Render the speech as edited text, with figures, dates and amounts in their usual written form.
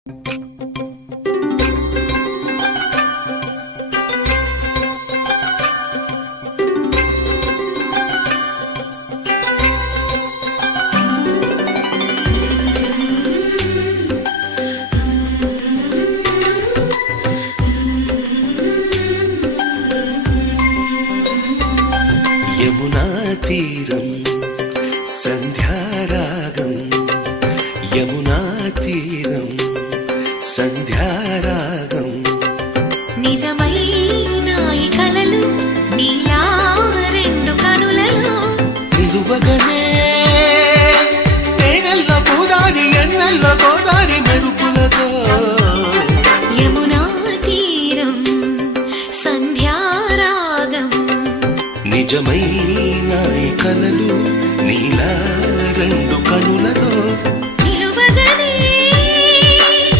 యమునా తీరం సంధ్యారాగం, యమునా తీరం సంధ్యారాగం. నిజమైన ఈ కలలు నీలా రెండు కనులలో నిలువగనే తేనెల్లో గోదారి, ఎన్నెల్లో గోదారి మెరుపులతో. యమునా తీరం సంధ్యారాగం. నిజమైన ఈ కలలు నీలా రెండు కనులలో